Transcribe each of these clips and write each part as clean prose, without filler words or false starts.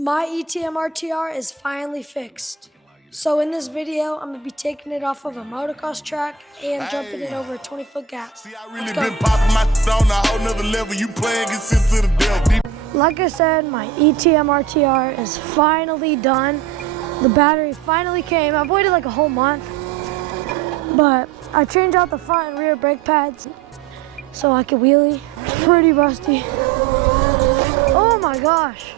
My ETM RTR is finally fixed. So in this video, I'm gonna be taking it off of a motocross track and jumping it over a 20-foot gap. See, I really been popping my on a whole nother level. You playing get sent to the devil. Like I said, my ETM RTR is finally done. The battery finally came. I've waited like a whole month, but I changed out the front and rear brake pads so I could wheelie. Pretty rusty. Oh my gosh.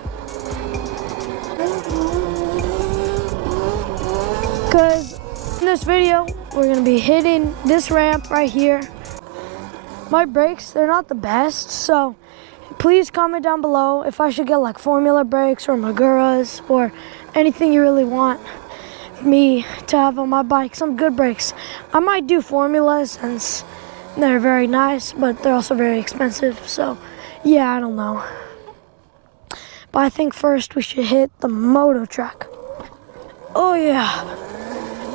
Because in this video, we're gonna be hitting this ramp right here. My brakes, they're not the best, so please comment down below if I should get like Formula brakes or Maguras or anything you really want me to have on my bike. Some good brakes. I might do Formulas since they're very nice, but they're also very expensive. So yeah, I don't know. But I think first we should hit the moto track. Oh yeah.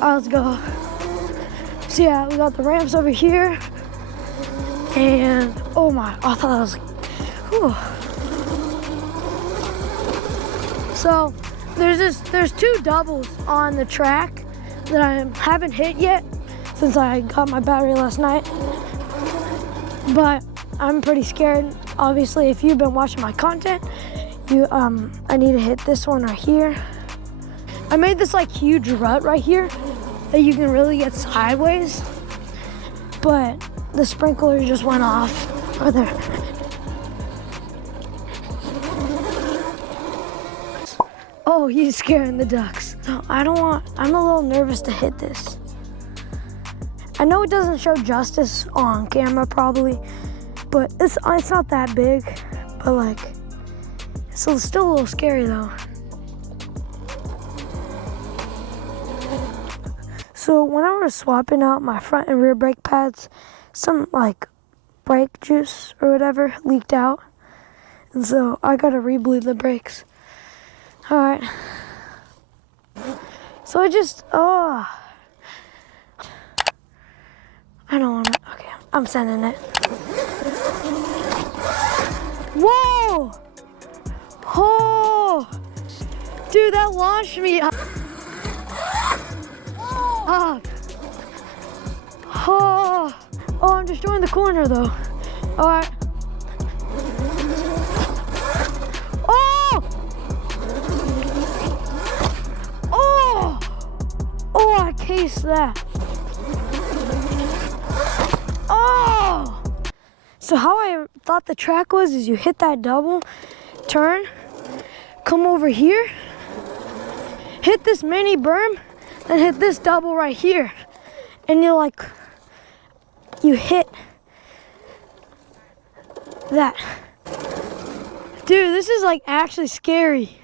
All right, let's go. So yeah, we got the ramps over here. And oh my, I thought that was whew. So there's two doubles on the track that I haven't hit yet since I got my battery last night. But I'm pretty scared. Obviously, if you've been watching my content, I need to hit this one right here. I made this like huge rut right here that you can really get sideways, but the sprinkler just went off. Right there. Oh, he's scaring the ducks. So I'm a little nervous to hit this. I know it doesn't show justice on camera probably, but it's not that big, but like, it's still a little scary though. So when I was swapping out my front and rear brake pads, some like brake juice or whatever leaked out. And so I gotta re-bleed the brakes. All right. So I don't want to, okay, I'm sending it. Whoa! Oh! Dude, that launched me up. Oh, I'm destroying the corner though. All right. Oh! Oh! Oh, I cased that. Oh! So how I thought the track was is you hit that double, turn, come over here, hit this mini berm, and hit this double right here. And you hit that. Dude, this is like actually scary.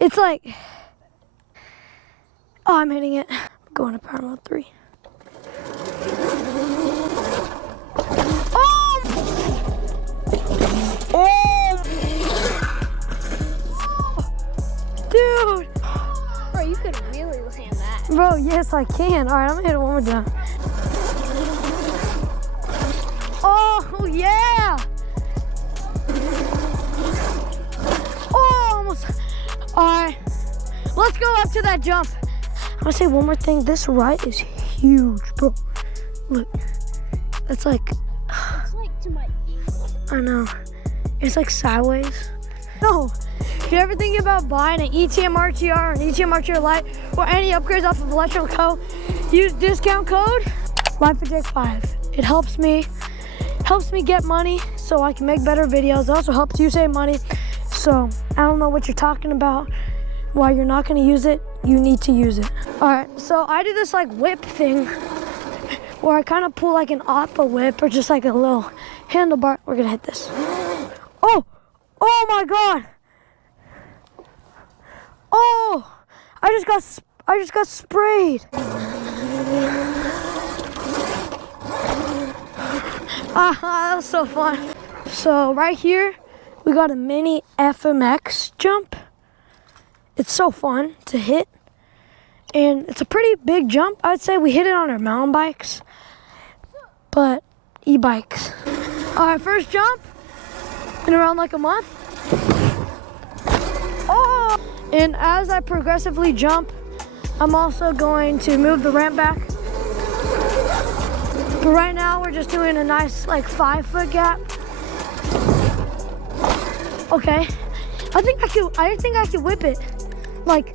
It's like, oh, I'm hitting it. I'm going to power mode 3. Oh! Oh! Dude! Bro, you could really land that. Bro, yes I can. All right, I'm gonna hit it one more time. Oh, yeah! Oh, almost. All right, let's go up to that jump. I'm gonna say one more thing. This rut is huge, bro. Look, it's like To my I know. It's like sideways. No. If you're ever thinking about buying an ETM RTR or an ETM RTR Lite or any upgrades off of Electro Co., use discount code LifeWithJake5. It helps me get money so I can make better videos. It also helps you save money. So I don't know what you're talking about. Why you're not gonna use it, you need to use it. All right, so I do this like whip thing where I kind of pull like an oppa whip or just like a little handlebar. We're gonna hit this. Oh, oh my God. Oh, I just got sprayed. That was so fun. So right here, we got a mini FMX jump. It's so fun to hit. And it's a pretty big jump. I'd say we hit it on our mountain bikes, but e-bikes. All right, first jump in around like a month. Oh! And as I progressively jump, I'm also going to move the ramp back. But right now we're just doing a nice like 5-foot gap. Okay. I think I could whip it. Like,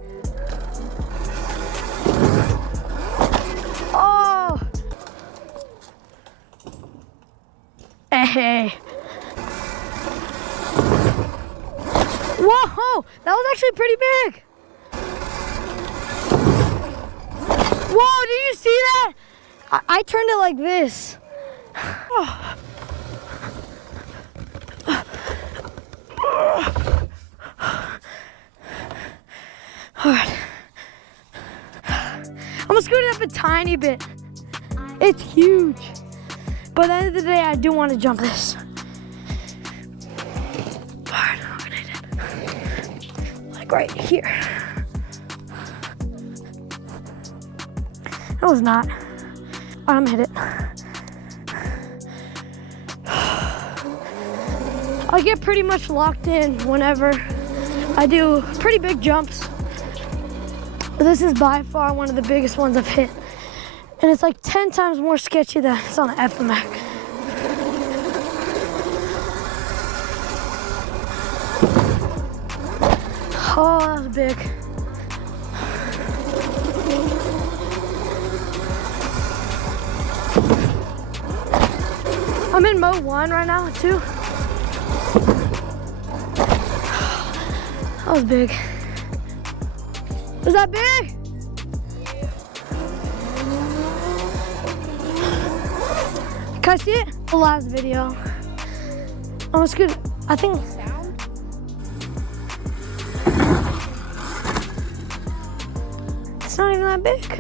oh. Hey. Whoa, that was actually pretty big. Whoa, did you see that? I turned it like this. Oh. All right. I'm gonna scoot it up a tiny bit. It's huge. But at the end of the day, I do want to jump this. All right, I'm gonna hit it. Like right here. No, it's not. I'm gonna hit it. I get pretty much locked in whenever I do pretty big jumps. This is by far one of the biggest ones I've hit. And it's like 10 times more sketchy than it's on the FMAC. Oh, that was big. I'm in mode 1 right now, too. That was big. Was that big? Can I see it? The last video. Oh, it's good. I think. It's not even that big.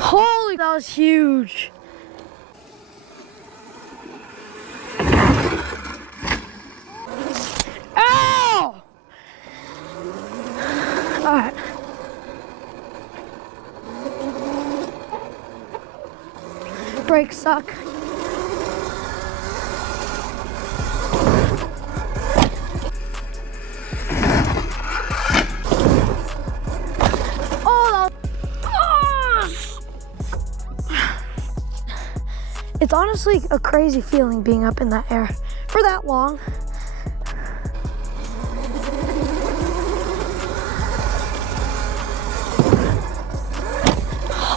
Holy, that was huge. Ow! All right. Brakes suck. It's honestly a crazy feeling being up in that air for that long.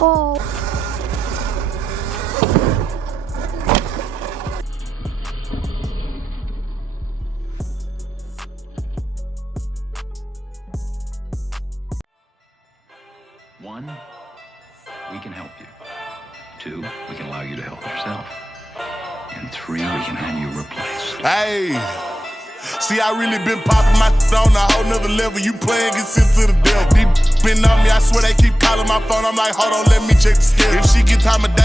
Oh. One, we can help you. 2, we can allow you to help yourself. And 3, we can have you replaced. Hey, see, I really been popping my on a whole nother level. You playing, get sent to the devil. These been on me, I swear they keep calling my phone. I'm like, hold on, let me check the scale. If she get time of day.